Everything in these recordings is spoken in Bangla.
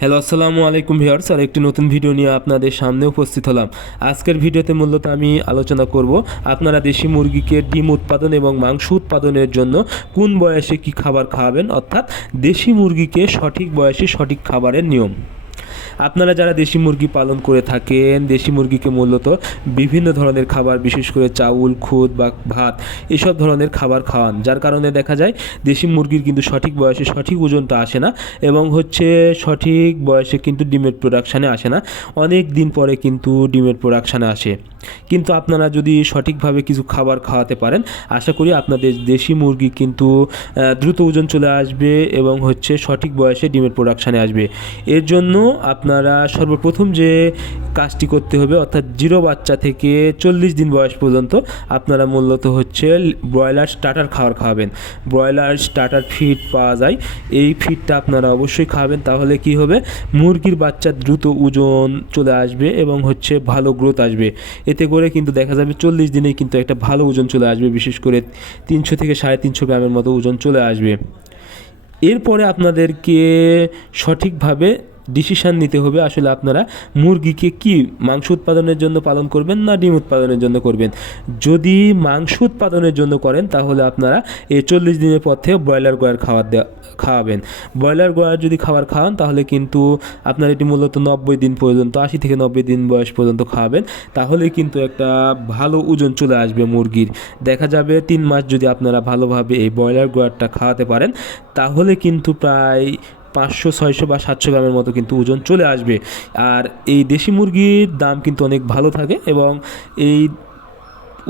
হ্যালো, আসসালামু আলাইকুম ভিউয়ার্স। আর একটি নতুন ভিডিও নিয়ে আপনাদের সামনে উপস্থিত হলাম। আজকের ভিডিওতে মূলত আমি আলোচনা করব আপনারা দেশি মুরগিকে ডিম উৎপাদন এবং মাংস উৎপাদনের জন্য কোন বয়সে কী খাবার খাওয়াবেন, অর্থাৎ দেশি মুরগিকে সঠিক বয়সে সঠিক খাবারের নিয়ম। আপনারা যারা দেশি মুরগি পালন করে থাকেন, দেশি মুরগিকে মূলত বিভিন্ন ধরনের খাবার, বিশেষ করে চাউল, খুদ বা ভাত, এসব ধরনের খাবার খাওয়ান, যার কারণে দেখা যায় দেশি মুরগির কিন্তু সঠিক বয়সে সঠিক ওজনটা আসে না এবং সঠিক বয়সে কিন্তু ডিমের প্রোডাকশানে আসে না, অনেক দিন পরে কিন্তু ডিমের প্রোডাকশানে আসে। কিন্তু আপনারা যদি সঠিকভাবে কিছু খাবার খাওয়াতে পারেন, আশা করি আপনাদের দেশি মুরগি কিন্তু দ্রুত ওজন চলে আসবে এবং সঠিক বয়সে ডিমের প্রোডাকশানে আসবে। এর জন্য আপনারা সর্বপ্রথম যে কাজটি করতে হবে, অর্থাৎ 0 বাচ্চা থেকে 40 দিন বয়স পর্যন্ত আপনারা মূলত ব্রয়লার স্টার্টার খাবার খাওয়াবেন। ব্রয়লার স্টার্টার ফিড পাওয়া যায়, এই ফিডটা আপনারা অবশ্যই খাওয়াবেন। তাহলে কি হবে, মুরগির বাচ্চার দ্রুত ওজন চলে আসবে এবং ভালো গ্রোথ আসবে। এতে করে কিন্তু দেখা যাবে 40 দিনেই কিন্তু একটা ভালো ওজন চলে আসবে, বিশেষ করে 300 থেকে 350 গ্রামের মতো ওজন চলে আসবে। এরপরে আপনাদেরকে সঠিকভাবে ডিসিশান নিতে হবে, আসলে আপনারা মুরগিকে কি মাংস উৎপাদনের জন্য পালন করবেন না ডিম উৎপাদনের জন্য করবেন। যদি মাংস উৎপাদনের জন্য করেন তাহলে আপনারা এই 40 দিনের পর থেকে ব্রয়লার গোয়ার খাওয়াবেন। ব্রয়লার গোয়ার যদি খাবার খাওয়ান তাহলে কিন্তু আপনার এটি মূলত 90 দিন পর্যন্ত, 80 থেকে 90 দিন বয়স পর্যন্ত খাওয়াবেন। তাহলে কিন্তু একটা ভালো ওজন চলে আসবে মুরগির। দেখা যাবে 3 মাস যদি আপনারা ভালোভাবে এই ব্রয়লার গোয়ারটা খাওয়াতে পারেন তাহলে কিন্তু প্রায় 500, 600 বা 700 গ্রামের মতো কিন্তু ওজন চলে আসবে। আর এই দেশি মুরগির দাম কিন্তু অনেক ভালো থাকে এবং এই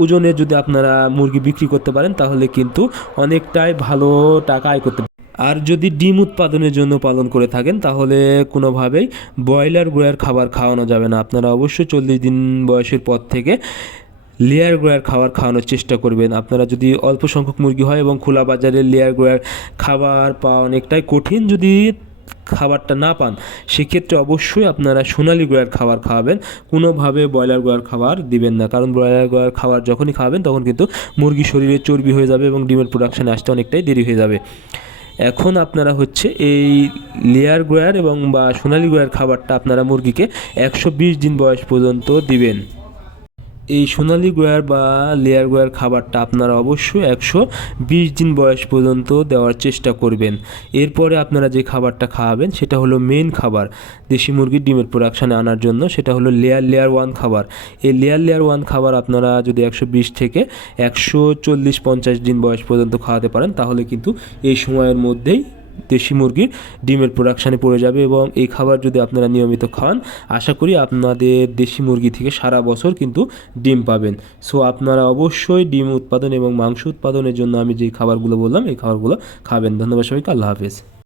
ওজনে যদি আপনারা মুরগি বিক্রি করতে পারেন তাহলে কিন্তু অনেকটাই ভালো টাকা আয় করতে পারেন। আর যদি ডিম উৎপাদনের জন্য পালন করে থাকেন তাহলে কোনোভাবেই ব্রয়লার গোয়ার খাবার খাওয়ানো যাবে না। আপনারা অবশ্যই 40 দিন বয়সের পর থেকে লেয়ার গোয়ার খাবার খাওয়ানোর চেষ্টা করবেন। আপনারা যদি অল্প সংখ্যক মুরগি হয় এবং খোলা বাজারে লেয়ার গোয়ার খাবার পাওয়া অনেকটাই কঠিন, যদি খাবারটা না পান সেক্ষেত্রে অবশ্যই আপনারা সোনালী গোয়ার খাবার খাওয়াবেন। কোনোভাবে ব্রয়লার গোয়ার খাবার দিবেন না, কারণ ব্রয়লার গোয়ার খাবার যখনই খাওয়াবেন তখন কিন্তু মুরগির শরীরে চর্বি হয়ে যাবে এবং ডিমের প্রোডাকশানে আসতে অনেকটাই দেরি হয়ে যাবে। এখন আপনারা এই লেয়ার গোয়ার এবং বা সোনালী গোয়ার খাবারটা আপনারা মুরগিকে 120 দিন বয়স পর্যন্ত দিবেন। এই সোনালী গোয়ার বা লেয়ার গোয়ার খাবারটা আপনারা অবশ্যই 120 দিন বয়স পর্যন্ত দেওয়ার চেষ্টা করবেন। এরপরে আপনারা যে খাবারটা খাওয়াবেন সেটা হলো মেন খাবার দেশি মুরগির ডিমের প্রোডাকশানে আনার জন্য, সেটা হলো লেয়ার 1 খাবার। এই লেয়ার 1 খাবার আপনারা যদি 120 থেকে 140-50 দিন বয়স পর্যন্ত খাওয়াতে পারেন তাহলে কিন্তু এই সময়ের মধ্যেই দেশি মুরগির ডিমের প্রোডাকশানে পড়ে যাবে এবং এই খাবার যদি আপনারা নিয়মিত খাওয়ান আশা করি আপনাদের দেশি মুরগি থেকে সারা বছর কিন্তু ডিম পাবেন। সো আপনারা অবশ্যই ডিম উৎপাদন এবং মাংস উৎপাদনের জন্য আমি যেই খাবারগুলো বললাম এই খাবারগুলো খাবেন। ধন্যবাদ সবাইকে, আল্লাহ হাফেজ।